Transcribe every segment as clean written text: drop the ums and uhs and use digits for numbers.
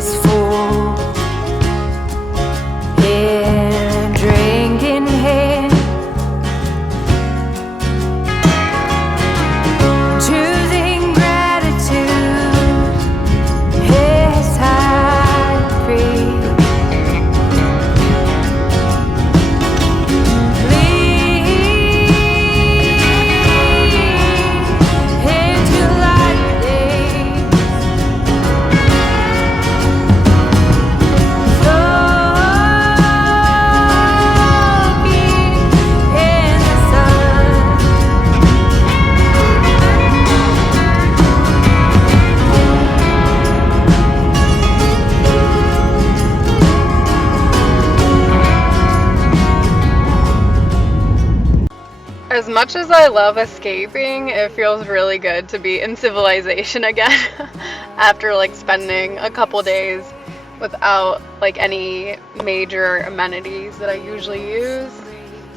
is full. In drinking hand, choosing gratitude is high free. As much as I love escaping, it feels really good to be in civilization again after like spending a couple days without like any major amenities that I usually use.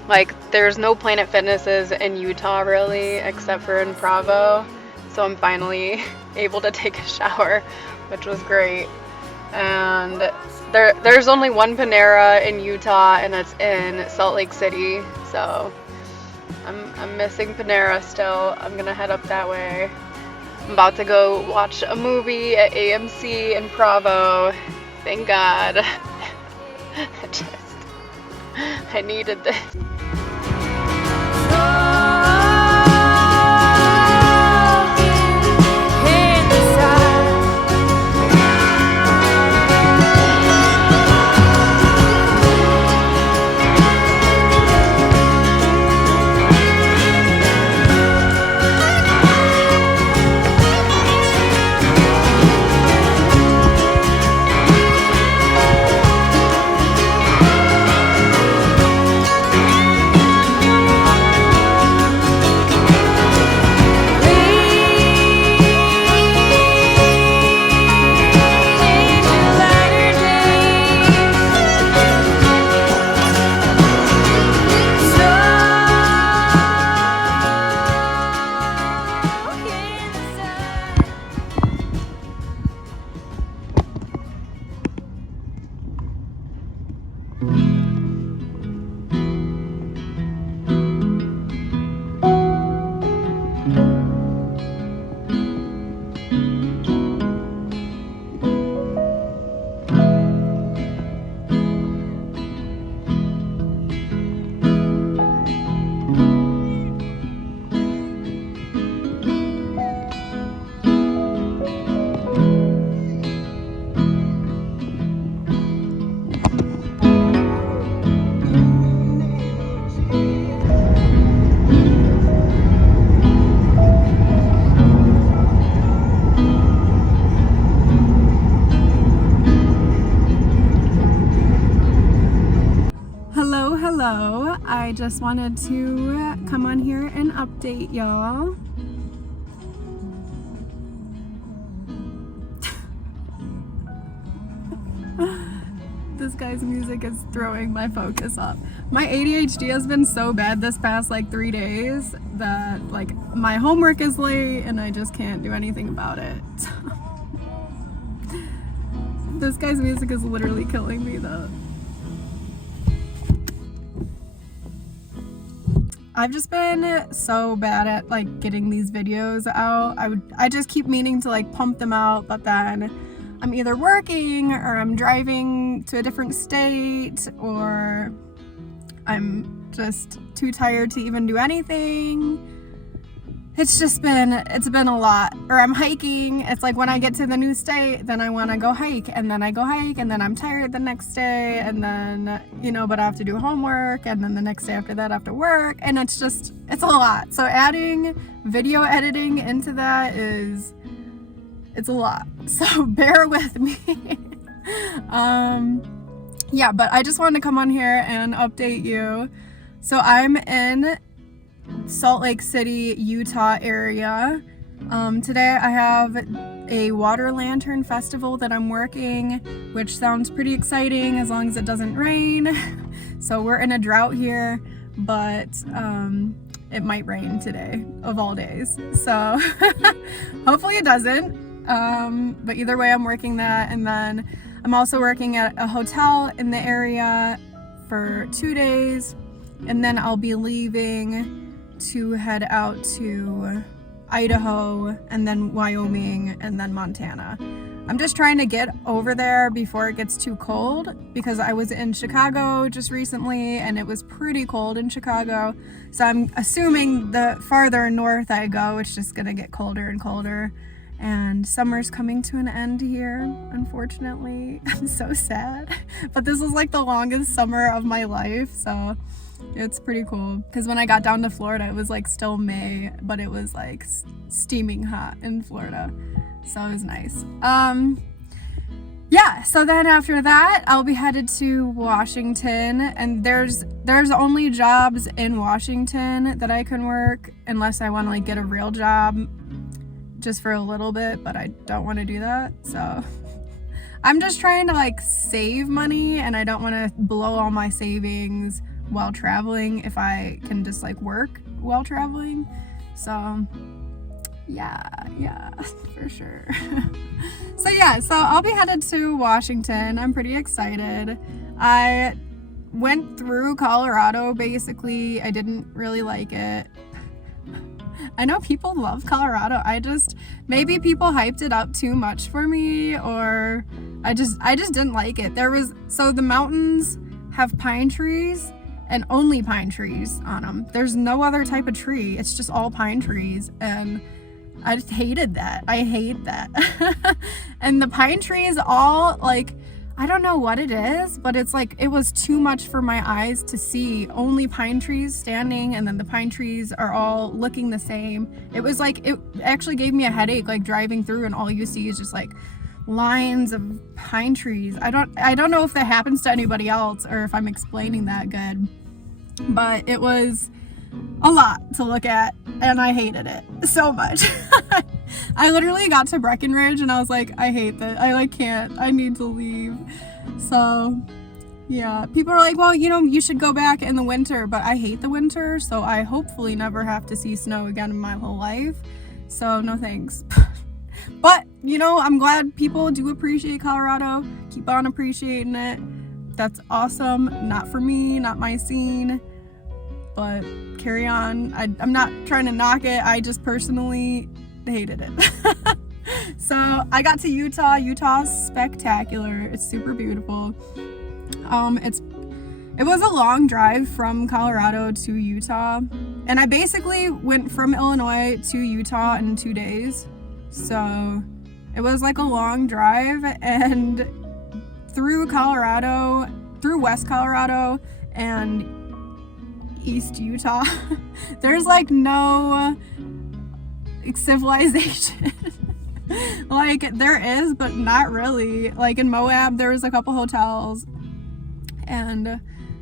Like there's no Planet Fitnesses in Utah really, except for in Provo. So I'm finally able to take a shower, which was great. And there's only one Panera in Utah, and it's in Salt Lake City. So I'm missing Panera still. I'm gonna head up that way. I'm about to go watch a movie at AMC in Provo. Thank God. I needed this. Hello, I just wanted to come on here and update y'all. This guy's music is throwing my focus off. My ADHD has been so bad this past like 3 days that like my homework is late and I just can't do anything about it. This guy's music is literally killing me though. I've just been so bad at like getting these videos out. I just keep meaning to like pump them out, but then I'm either working or I'm driving to a different state or I'm just too tired to even do anything. It's been a lot. Or I'm hiking. It's like when I get to the new state, then I want to go hike, and then I go hike, and then I'm tired the next day, and then, you know, but I have to do homework, and then the next day after that I have to work, and it's a lot. So adding video editing into that it's a lot. So bear with me. Yeah, but I just wanted to come on here and update you. So I'm in Salt Lake City, Utah area. Today I have a water lantern festival that I'm working, which sounds pretty exciting as long as it doesn't rain. So we're in a drought here, but it might rain today of all days. So hopefully it doesn't. But either way, I'm working that, and then I'm also working at a hotel in the area for 2 days, and then I'll be leaving to head out to Idaho, and then Wyoming, and then Montana. I'm just trying to get over there before it gets too cold, because I was in Chicago just recently and it was pretty cold in Chicago. So I'm assuming the farther north I go, it's just gonna get colder and colder. And summer's coming to an end here, unfortunately. I'm so sad. But this was like the longest summer of my life, so it's pretty cool. Because when I got down to Florida, it was like still May, but it was like steaming hot in Florida. So it was nice. Yeah, so then after that, I'll be headed to Washington, and there's only jobs in Washington that I can work unless I want to like get a real job just for a little bit, but I don't want to do that. So I'm just trying to like save money, and I don't want to blow all my savings while traveling if I can just like work while traveling. So yeah, for sure. So I'll be headed to Washington. I'm pretty excited. I went through Colorado basically. I didn't really like it. I know people love Colorado. Maybe people hyped it up too much for me, or I just didn't like it. So the mountains have pine trees, and only pine trees on them. There's no other type of tree. It's just all pine trees, and I just hated that. I hate that. And the pine trees all like, I don't know what it is, but it's like, it was too much for my eyes to see. Only pine trees standing, and then the pine trees are all looking the same. It was like, it actually gave me a headache, like driving through, and all you see is just like lines of pine trees. I don't know if that happens to anybody else or if I'm explaining that good, but it was a lot to look at, and I hated it so much. I literally got to Breckenridge and I was like, I hate that. I like can't. I need to leave. So yeah, people are like, well, you should go back in the winter, but I hate the winter, so I hopefully never have to see snow again in my whole life. So no thanks. But I'm glad people do appreciate Colorado. Keep on appreciating it. That's awesome. Not for me, not my scene, but carry on. I'm not trying to knock it. I just personally hated it. So I got to Utah. Utah's spectacular. It's super beautiful. It was a long drive from Colorado to Utah, and I basically went from Illinois to Utah in 2 days. So it was like a long drive, and through Colorado, through West Colorado and East Utah, there's like no civilization. Like there is, but not really. Like in Moab, there was a couple hotels and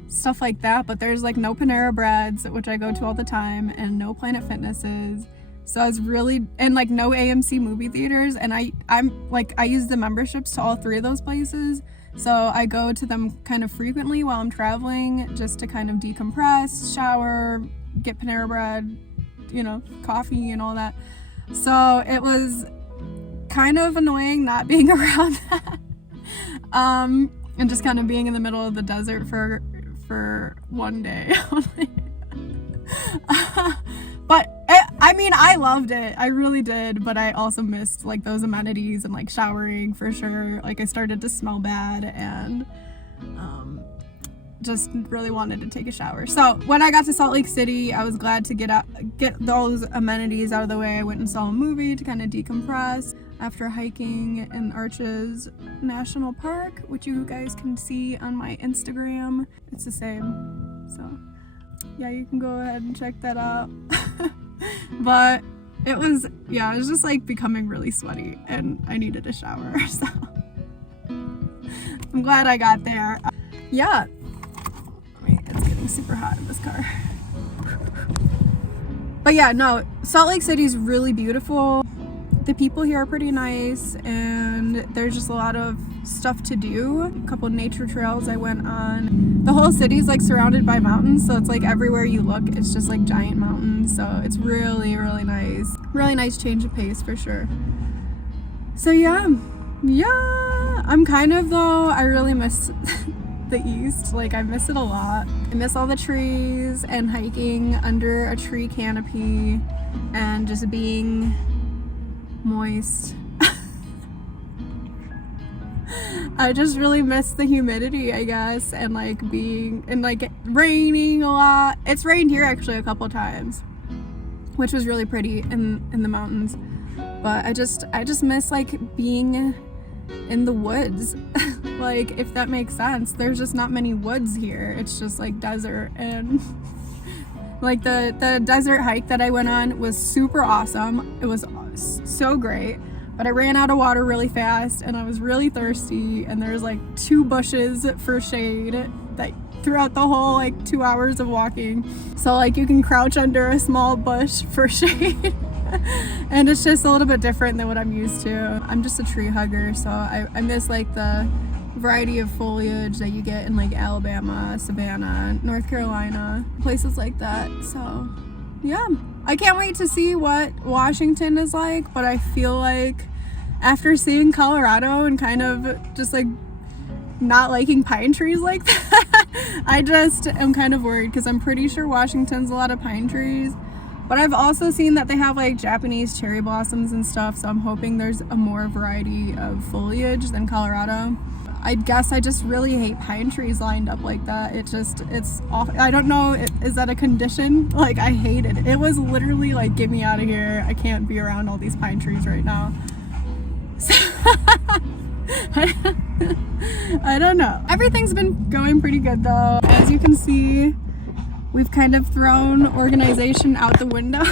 stuff like that, but there's like no Panera Breads, which I go to all the time, and no Planet Fitnesses. So I was really, and like no AMC movie theaters, and I use the memberships to all 3 of those places. So I go to them kind of frequently while I'm traveling, just to kind of decompress, shower, get Panera Bread, coffee and all that. So it was kind of annoying not being around that. And just kind of being in the middle of the desert for 1 day only. But I loved it. I really did, but I also missed like those amenities and like showering for sure. Like I started to smell bad, and just really wanted to take a shower. So when I got to Salt Lake City, I was glad to get those amenities out of the way. I went and saw a movie to kind of decompress after hiking in Arches National Park, which you guys can see on my Instagram. It's the same. So yeah, you can go ahead and check that out. But it was just like becoming really sweaty, and I needed a shower. So I'm glad I got there. Yeah. It's getting super hot in this car. But yeah, no, Salt Lake City's really beautiful. The people here are pretty nice, and there's just a lot of stuff to do. A couple of nature trails I went on. The whole city's like surrounded by mountains, so it's like everywhere you look, it's just like giant mountains. So it's really, really nice. Really nice change of pace for sure. So yeah, I'm kind of, though, I really miss the East. Like, I miss it a lot. I miss all the trees and hiking under a tree canopy and just being moist. I just really miss the humidity, I guess, and like being, and like raining a lot. It's rained here actually a couple times, which was really pretty in the mountains. But I just miss like being in the woods. Like, if that makes sense. There's just not many woods here. It's just like desert, and like the desert hike that I went on was super awesome. It was so great. But I ran out of water really fast and I was really thirsty, and there's like 2 bushes for shade that throughout the whole like 2 hours of walking. So like you can crouch under a small bush for shade. And it's just a little bit different than what I'm used to. I'm just a tree hugger, so I miss like the variety of foliage that you get in like Alabama, Savannah, North Carolina, places like that. So yeah, I can't wait to see what Washington is like, but I feel like after seeing Colorado and kind of just like not liking pine trees like that, I just am kind of worried, because I'm pretty sure Washington's a lot of pine trees. But I've also seen that they have like Japanese cherry blossoms and stuff, so I'm hoping there's a more variety of foliage than Colorado. I guess I just really hate pine trees lined up like that. It's awful. I don't know, is that a condition? Like, I hate it. It was literally like, get me out of here. I can't be around all these pine trees right now. So I don't know. Everything's been going pretty good though. As you can see, we've kind of thrown organization out the window.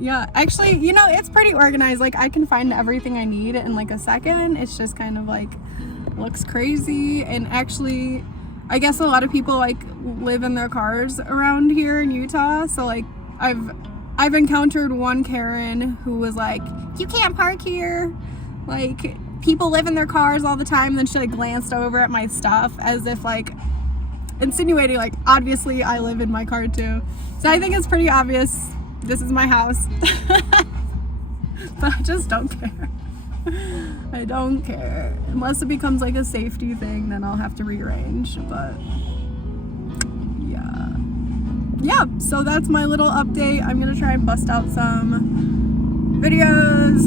Yeah, actually, you know, it's pretty organized. Like, I can find everything I need in like a second. It's just kind of like looks crazy. And actually, I guess a lot of people like live in their cars around here in Utah. So like I've encountered one Karen who was like, you can't park here. Like, people live in their cars all the time. And then she like glanced over at my stuff as if like insinuating like, obviously I live in my car too. So I think it's pretty obvious this is my house. But I just don't care. I don't care. Unless it becomes like a safety thing, then I'll have to rearrange. But yeah, so that's my little update. I'm gonna try and bust out some videos.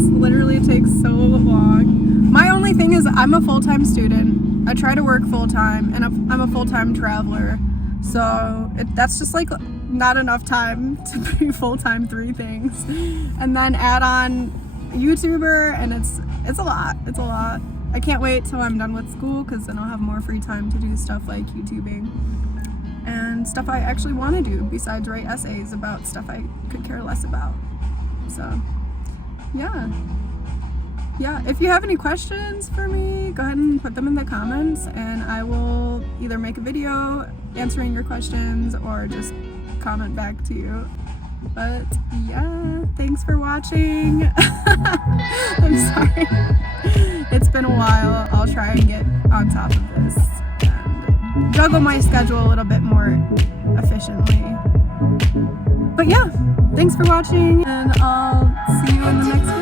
It literally takes so long. My only thing is I'm a full-time student. I try to work full-time, and I'm a full-time traveler. So that's just like not enough time to be full-time 3 things. And then add on YouTuber, and it's a lot. It's a lot. I can't wait till I'm done with school, because then I'll have more free time to do stuff like YouTubing and stuff I actually want to do besides write essays about stuff I could care less about. So yeah, if you have any questions for me, go ahead and put them in the comments, and I will either make a video answering your questions or just comment back to you. But yeah, thanks for watching. I'm sorry. It's been a while. I'll try and get on top of this and juggle my schedule a little bit more efficiently. But yeah, thanks for watching, and I'll see you in the next video.